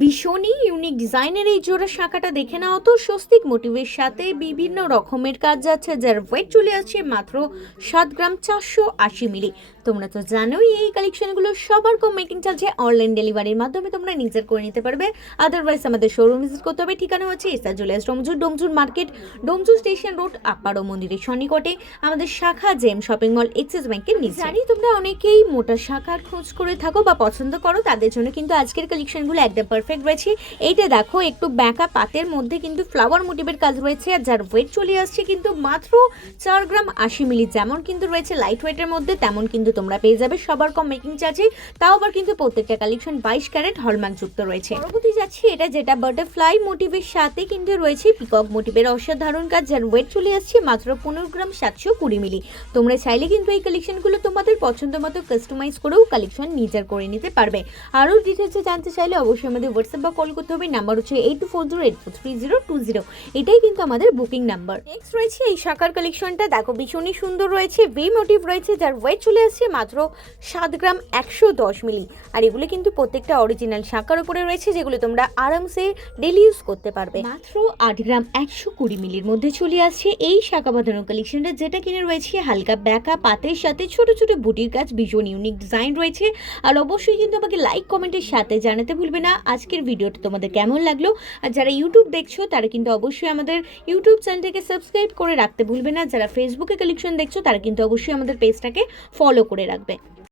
ভীষণই ইউনিক ডিজাইনের এই জোড়া শাঁখাটা দেখে নাও তো। স্বস্তিক মোটিভের সাথে বিভিন্ন রকমের কাজ যাচ্ছে, যার ওয়েট চলে আসছে মাত্র 7 গ্রাম 480 মিলি। তোমরা তো জানোই এই কালেকশনগুলো সবার কম মেকিং চার্জে অনলাইন ডেলিভারির মাধ্যমে তোমরা নিজের করে নিতে পারবে। আদারওয়াইজ আমাদের শোরুম ভিজিট করতে হবে। ঠিকানা হচ্ছে ইস্তাজুলিয়াস Domjur, Domjur market, Domjur station road, আপারো মন্দিরের সন্নিকটে। আমাদের শাখা জেম শপিং মল, এক্সিস ব্যাংকের নিচে। জানি তোমরা অনেকেই মোটা শাখার খোঁজ করে থাকো বা পছন্দ করো, তাদের জন্য কিন্তু আজকের কালেকশনগুলো একদম পারফেক্ট রয়েছে। এইটা দেখো, একটু ব্যাঁকা পাতের মধ্যে কিন্তু ফ্লাওয়ার মোটিভের কাজ রয়েছে, আর যার ওয়েট চলে আসছে কিন্তু মাত্র 4 গ্রাম 80 মিলি। যেমন কিন্তু রয়েছে লাইট ওয়েটের মধ্যে, তেমন কিন্তু তোমরা পেয়ে যাবে সবার কম মেকিং চার্জে। তাও আবার কিন্তু প্রত্যেকটা কালেকশন 22 ক্যারেট হলমার্ক যুক্ত রয়েছে। পরবর্তী যাচ্ছে, এটা যেটা বাটারফ্লাই মোটিভের সাথে কিন্তু রয়েছে পিকক মোটিভের অসাধারণ কাজ, যার ওয়েট চলে আসছে মাত্র 15 গ্রাম 720 মিলি। তোমরা চাইলে কিন্তু এই কালেকশনগুলো তোমাদের পছন্দ মতো কাস্টমাইজ করেও কালেকশন নিজের করে নিতে পারবে। আরও ডিটেলসে জানতে চাইলে অবশ্যই আমাদের হোয়াটসঅ্যাপ বা কল করতে হবে। নাম্বার হচ্ছে 8240843020। এটাই কিন্তু আমাদের বুকিং নাম্বার। নেক্সট রয়েছে এই শাখার কালেকশনটা, দেখো ভীষণই সুন্দর রয়েছে, ভি মোটিভ রয়েছে, যার ওয়েট চলে আসছে মাত্র 7 গ্রাম 110 মিলি। আর এগুলো কিন্তু প্রত্যেকটা অরিজিনাল শাখার উপরে রয়েছে, যেগুলো তোমরা আরামসে ডেলি ইউজ করতে পারবে। মাত্র 8 গ্রাম 120 মিলির মধ্যে চলে আসছে এই শাখা বাঁধানো কালেকশনটা, যেটা কিনে রয়েছে হালকা ব্যাকা পাতের সাথে ছোট ছোট বুটির কাজ, ভীষণ ইউনিক ডিজাইন রয়েছে। আর অবশ্যই কিন্তু আমাকে লাইক কমেন্টের সাথে জানাতে ভুলবে না আজকের ভিডিওটা তোমাদের কেমন লাগলো। আর যারা ইউটিউব দেখছো তারা কিন্তু অবশ্যই আমাদের ইউটিউব চ্যানেলটাকে সাবস্ক্রাইব করে রাখতে ভুলবে না। যারা ফেসবুকে কালেকশন দেখছো তারা কিন্তু অবশ্যই আমাদের পেজটাকে ফলো করে রাখবে।